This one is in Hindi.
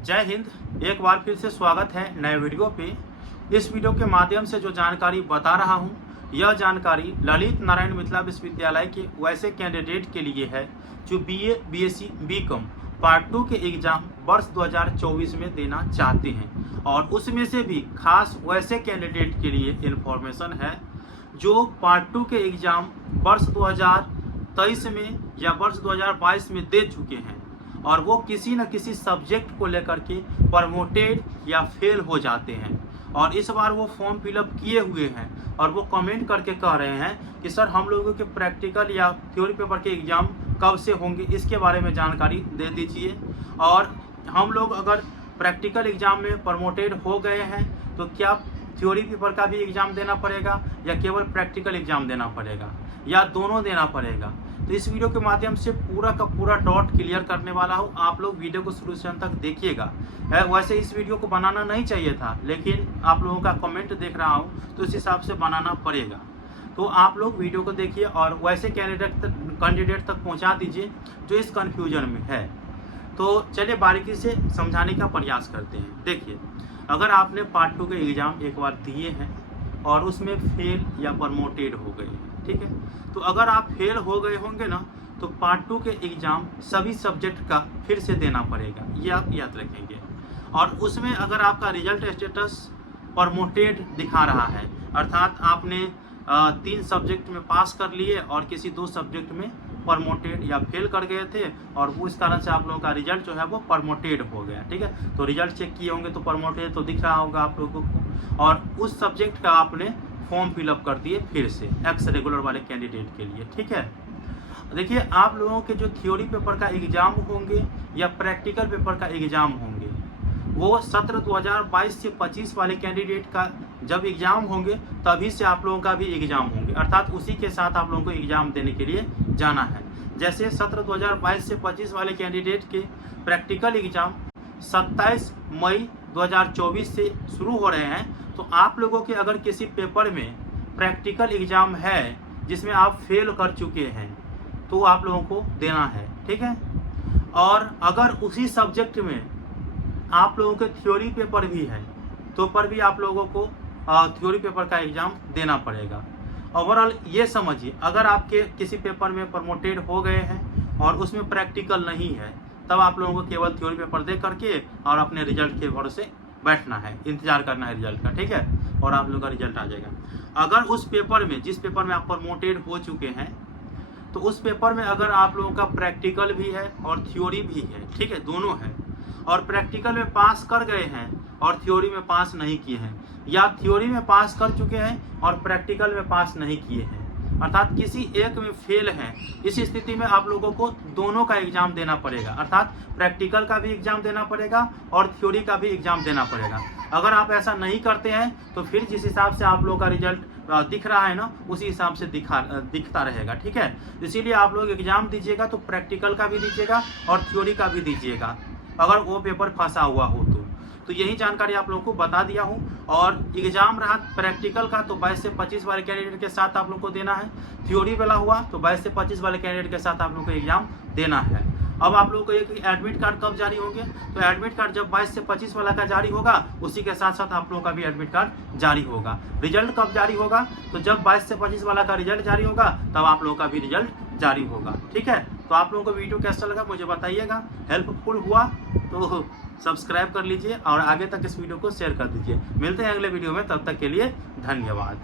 जय हिंद। एक बार फिर से स्वागत है नए वीडियो पे। इस वीडियो के माध्यम से जो जानकारी बता रहा हूँ, यह जानकारी ललित नारायण मिथिला विश्वविद्यालय के वैसे कैंडिडेट के लिए है जो BA, BSc, BCom पार्ट 2 के एग्जाम वर्ष 2024 में देना चाहते हैं। और उसमें से भी खास वैसे कैंडिडेट के लिए इन्फॉर्मेशन है जो पार्ट 2 के एग्जाम वर्ष 2023 में या वर्ष 2022 में दे चुके हैं और वो किसी न किसी सब्जेक्ट को लेकर के प्रमोटेड या फेल हो जाते हैं। और इस बार वो फॉर्म फिलअप किए हुए हैं और वो कमेंट करके कह रहे हैं कि सर हम लोगों के प्रैक्टिकल या थ्योरी पेपर के एग्ज़ाम कब से होंगे, इसके बारे में जानकारी दे दीजिए। और हम लोग अगर प्रैक्टिकल एग्ज़ाम में प्रमोटेड हो गए हैं तो क्या थ्योरी पेपर का भी एग्ज़ाम देना पड़ेगा या केवल प्रैक्टिकल एग्ज़ाम देना पड़ेगा या दोनों देना पड़ेगा। तो इस वीडियो के माध्यम से पूरा का पूरा डॉट क्लियर करने वाला हूँ। आप लोग वीडियो को शुरू से अंत तक देखिएगा। वैसे इस वीडियो को बनाना नहीं चाहिए था, लेकिन आप लोगों का कमेंट देख रहा हूँ तो इस हिसाब से बनाना पड़ेगा। तो आप लोग वीडियो को देखिए और वैसे कैंडिडेट तक पहुँचा दीजिए जो इस कन्फ्यूजन में है। तो चलिए बारीकी से समझाने का प्रयास करते हैं। देखिए, अगर आपने पार्ट 2 के एग्ज़ाम एक बार दिए हैं और उसमें फेल या प्रमोटेड हो गए, ठीक है, तो अगर आप फेल हो गए होंगे ना तो पार्ट 2 के एग्ज़ाम सभी सब्जेक्ट का फिर से देना पड़ेगा, ये आप याद रखेंगे। और उसमें अगर आपका रिजल्ट स्टेटस प्रमोटेड दिखा रहा है, अर्थात आपने 3 सब्जेक्ट में पास कर लिए और किसी 2 सब्जेक्ट में प्रमोटेड या फेल कर गए थे और वो इस कारण से आप लोगों का रिजल्ट जो है वो प्रमोटेड हो गया, ठीक है। तो रिजल्ट चेक किए होंगे तो प्रमोटेड तो दिख रहा होगा आप लोगों को, और उस सब्जेक्ट का आपने फॉर्म फिलअप कर दिए फिर से एक्स रेगुलर वाले कैंडिडेट के लिए, ठीक है। देखिए, आप लोगों के जो थ्योरी पेपर का एग्जाम होंगे या प्रैक्टिकल पेपर का एग्जाम होंगे, वो सत्र 2022 से 25 वाले कैंडिडेट का जब एग्जाम होंगे तभी से आप लोगों का भी एग्जाम होंगे, अर्थात उसी के साथ आप लोगों को एग्जाम देने के लिए जाना है। जैसे सत्र 2022 से 25 वाले कैंडिडेट के प्रैक्टिकल एग्जाम 27 मई 2024 से शुरू हो रहे हैं। तो आप लोगों के अगर किसी पेपर में प्रैक्टिकल एग्जाम है जिसमें आप फेल कर चुके हैं तो आप लोगों को देना है, ठीक है। और अगर उसी सब्जेक्ट में आप लोगों के थ्योरी पेपर भी है तो पर भी आप लोगों को थ्योरी पेपर का एग्जाम देना पड़ेगा। ओवरऑल ये समझिए, अगर आपके किसी पेपर में प्रमोटेड हो गए हैं और उसमें प्रैक्टिकल नहीं है तब आप लोगों को केवल थ्योरी पेपर दे करके और अपने रिजल्ट के भरोसे बैठना है, इंतजार करना है रिजल्ट का, ठीक है, और आप लोगों का रिजल्ट आ जाएगा। अगर उस पेपर में, जिस पेपर में आप प्रमोटेड हो चुके हैं, तो उस पेपर में अगर आप लोगों का प्रैक्टिकल भी है और थ्योरी भी है, ठीक है, दोनों है, और प्रैक्टिकल में पास कर गए हैं और थ्योरी में पास नहीं किए हैं, या थ्योरी में पास कर चुके हैं और प्रैक्टिकल में पास नहीं किए हैं, अर्थात किसी एक में फेल हैं, इस स्थिति में आप लोगों को दोनों का एग्जाम देना पड़ेगा, अर्थात प्रैक्टिकल का भी एग्जाम देना पड़ेगा और थ्योरी का भी एग्जाम देना पड़ेगा। अगर आप ऐसा नहीं करते हैं तो फिर जिस हिसाब से आप लोगों का रिजल्ट दिख रहा है ना, उसी हिसाब से दिखता रहेगा, ठीक है। इसीलिए आप लोग एग्जाम दीजिएगा तो प्रैक्टिकल का भी दीजिएगा और थ्योरी का भी दीजिएगा अगर वो पेपर फंसा हुआ हो तो यही जानकारी आप लोगों को बता दिया हूँ। और एग्जाम रहा प्रैक्टिकल का तो 22 से 25 वाले कैंडिडेट के साथ आप लोग को देना है, थ्योरी वाला हुआ तो 22 से 25 वाले कैंडिडेट के साथ आप लोग को एग्जाम देना है। अब आप लोगों को एक एडमिट कार्ड कब जारी होंगे, तो एडमिट कार्ड जब 22 से 25 वाला का जारी होगा उसी के साथ साथ आप लोगों का भी एडमिट कार्ड जारी होगा। रिजल्ट कब जारी होगा, तो जब 22 से 25 वाला का रिजल्ट जारी होगा तब आप लोगों का भी रिजल्ट जारी होगा, ठीक है। तो आप लोगों को वीडियो कैसा लगा मुझे बताइएगा, हेल्पफुल हुआ तो सब्सक्राइब कर लीजिए और आगे तक इस वीडियो को शेयर कर दीजिए। मिलते हैं अगले वीडियो में, तब तक के लिए धन्यवाद।